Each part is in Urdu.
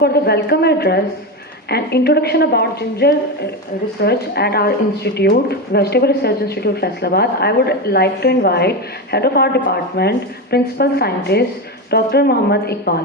For the welcome address and introduction about ginger research at our institute, Vegetable Research Institute, Faisalabad, I would like to invite Head of our department, Principal Scientist, Dr. Muhammad Iqbal.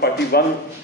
41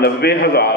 90,000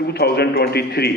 2023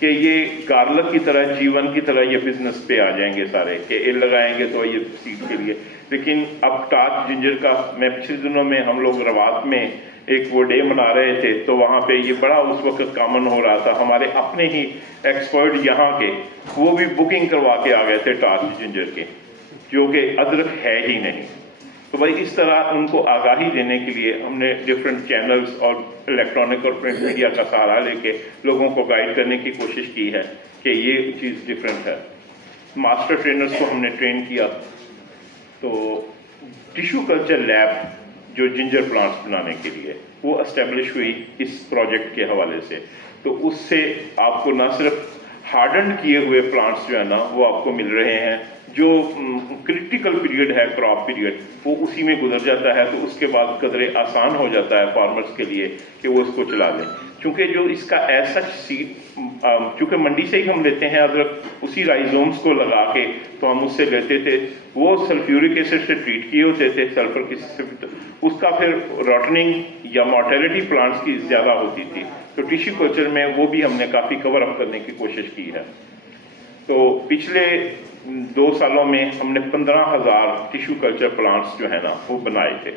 کہ یہ گارلک کی طرح جیون کی طرح یہ بزنس پہ آ جائیں گے سارے کہ ایل لگائیں گے تو یہ سیڈ کے لیے. لیکن اب ٹاچ جنجر کا میں پچھلے دنوں میں ہم لوگ روات میں ایک وہ ڈے منا رہے تھے تو وہاں پہ یہ بڑا اس وقت کامن ہو رہا تھا. ہمارے اپنے ہی ایکسپرٹ یہاں کے وہ بھی بکنگ کروا کے آ گئے تھے ٹاچ جنجر کے, جو کہ ادرک ہے ہی نہیں. تو بھائی اس طرح ان کو آگاہی دینے کے لیے ہم نے ڈفرینٹ چینلز اور الیکٹرانک اور پرنٹ میڈیا کا سہارا لے کے لوگوں کو گائیڈ کرنے کی کوشش کی ہے کہ یہ چیز ڈفرینٹ ہے. ماسٹر ٹرینرز کو ہم نے ٹرین کیا. تو ٹیشو کلچر لیب جو جنجر پلانٹس بنانے کے لیے وہ اسٹیبلش ہوئی اس پروجیکٹ کے حوالے سے. تو اس سے آپ کو نہ صرف ہارڈنڈ کیے ہوئے پلانٹس جو ہے نا وہ آپ کو مل رہے ہیں, جو کرٹیکل پیریڈ ہے کراپ پیریڈ وہ اسی میں گزر جاتا ہے, تو اس کے بعد قدرے آسان ہو جاتا ہے فارمرز کے لیے کہ وہ اس کو چلا لیں. چونکہ جو اس کا ایز سچ سیڈ چونکہ منڈی سے ہی ہم لیتے ہیں ادرک, اسی رائزومز کو لگا کے تو ہم اس سے لیتے تھے, وہ سلفیورک ایسڈ سے ٹریٹ کیے ہوتے تھے, سلفر کی اس کا پھر روٹننگ یا مارٹیلٹی پلانٹس کی زیادہ ہوتی تھی. تو ٹیشو کلچر میں وہ بھی ہم نے کافی کور اپ کرنے کی کوشش کی ہے. تو پچھلے 2 سالوں میں ہم نے 15,000 ٹیشو کلچر پلانٹس جو ہے نا وہ بنائے تھے.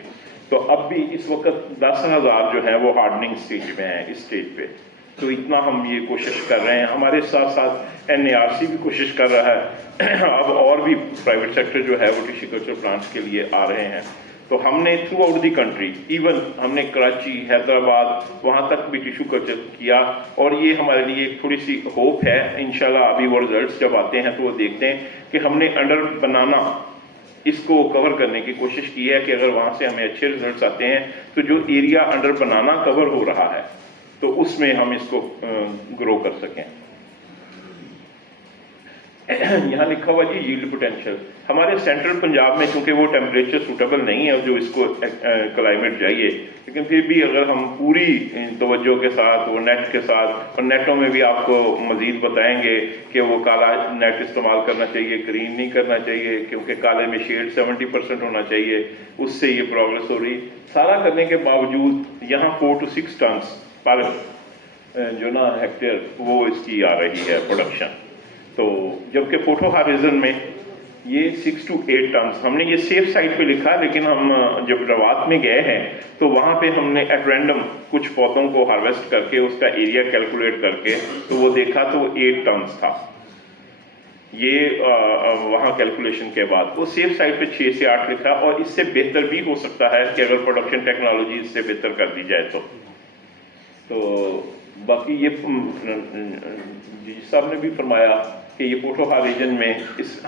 تو اب بھی اس وقت 10,000 جو ہیں وہ ہارڈننگ سٹیج میں ہیں اس سٹیج پہ. تو اتنا ہم یہ کوشش کر رہے ہیں. ہمارے ساتھ ساتھ NARC بھی کوشش کر رہا ہے. اب اور بھی پرائیویٹ سیکٹر جو ہے وہ ٹیشو کلچر پلانٹس کے لیے آ رہے ہیں. تو ہم نے through out the country, even ہم نے کراچی, حیدرآباد, وہاں تک بھی ٹیشو کلچر کیا. اور یہ ہمارے لیے ایک تھوڑی سی ہوپ ہے. انشاءاللہ ابھی وہ رزلٹس جب آتے ہیں تو وہ دیکھتے ہیں کہ ہم نے انڈر بنانا اس کو کور کرنے کی کوشش کی ہے کہ اگر وہاں سے ہمیں اچھے رزلٹس آتے ہیں تو جو ایریا انڈر بنانا کور ہو رہا ہے تو اس میں ہم اس کو گرو کر سکیں. یہاں لکھا ہوا جی ییلڈ پوٹینشیل. ہمارے سینٹرل پنجاب میں چونکہ وہ ٹیمپریچر سوٹیبل نہیں ہے جو اس کو کلائمیٹ چاہیے, لیکن پھر بھی اگر ہم پوری توجہ کے ساتھ وہ نیٹ کے ساتھ, اور نیٹوں میں بھی آپ کو مزید بتائیں گے کہ وہ کالا نیٹ استعمال کرنا چاہیے, گرین نہیں کرنا چاہیے, کیونکہ کالے میں شیڈ 70% ہونا چاہیے, اس سے یہ پروگرس ہو رہی. سارا کرنے کے باوجود یہاں 4 to 6 ٹنس پر جو نا ہیکٹیئر وہ اس کی آ رہی ہے پروڈکشن. تو جبکہ فوٹو ہاریزن میں یہ 6 to 8 ٹنس. ہم نے یہ سیف سائٹ پہ لکھا, لیکن ہم جب روات میں گئے ہیں تو وہاں پہ ہم نے ایٹ رینڈم کچھ پودوں کو ہارویسٹ کر کے اس کا ایریا کیلکولیٹ کر کے تو وہ دیکھا تو وہ 8 ٹنس تھا. یہ وہاں کیلکولیشن کے بعد وہ سیف سائٹ پہ 6 سے 8 لکھا, اور اس سے بہتر بھی ہو سکتا ہے کہ اگر پروڈکشن ٹیکنالوجی اس سے بہتر کر دی جائے تو باقی یہ جی صاحب نے بھی فرمایا کہ یہ پوٹھوہا ریجن میں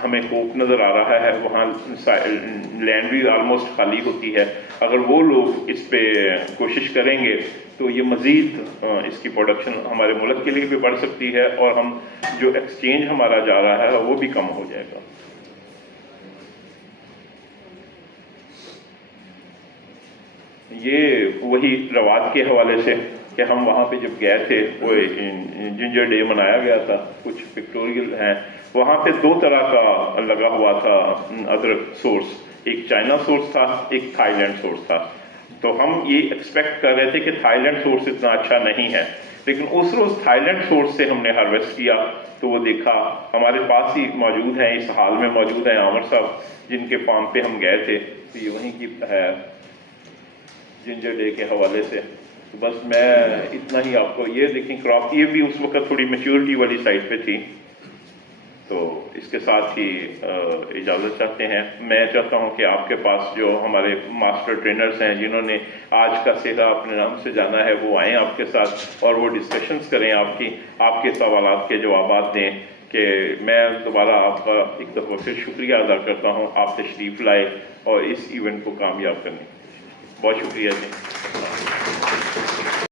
ہمیں ہوپ نظر آ رہا ہے. وہاں لینڈ بھی آلموسٹ خالی ہوتی ہے. اگر وہ لوگ اس پہ کوشش کریں گے تو یہ مزید اس کی پروڈکشن ہمارے ملک کے لیے بھی بڑھ سکتی ہے, اور ہم جو ایکسچینج ہمارا جا رہا ہے وہ بھی کم ہو جائے گا. یہ وہی روات کے حوالے سے کہ ہم وہاں پہ جب گئے تھے وہ جنجر ڈے منایا گیا تھا. کچھ پکٹوریل ہیں وہاں پہ 2 طرح کا لگا ہوا تھا ادرک سورس, ایک چائنا سورس تھا, ایک تھائی لینڈ سورس تھا. تو ہم یہ ایکسپیکٹ کر رہے تھے کہ تھائی لینڈ سورس اتنا اچھا نہیں ہے, لیکن اس روز تھائی لینڈ سورس سے ہم نے ہارویسٹ کیا تو وہ دیکھا ہمارے پاس ہی موجود ہیں, اس حال میں موجود ہیں عامر صاحب جن کے فارم پہ ہم گئے تھے. تو یہ وہیں کی ہے جنجر ڈے کے حوالے سے. تو بس میں اتنا ہی آپ کو یہ دیکھیں کراپ, یہ بھی اس وقت تھوڑی میچورٹی والی سائٹ پہ تھی. تو اس کے ساتھ ہی اجازت چاہتے ہیں. میں چاہتا ہوں کہ آپ کے پاس جو ہمارے ماسٹر ٹرینرز ہیں جنہوں نے آج کا سہرا اپنے نام سے جانا ہے وہ آئیں آپ کے ساتھ اور وہ ڈسکشنز کریں, آپ کے سوالات کے جوابات دیں. کہ میں دوبارہ آپ کا ایک دفعہ پھر شکریہ ادا کرتا ہوں, آپ تشریف لائے اور اس ایونٹ کو کامیاب کرنے. بہت شکریہ جی.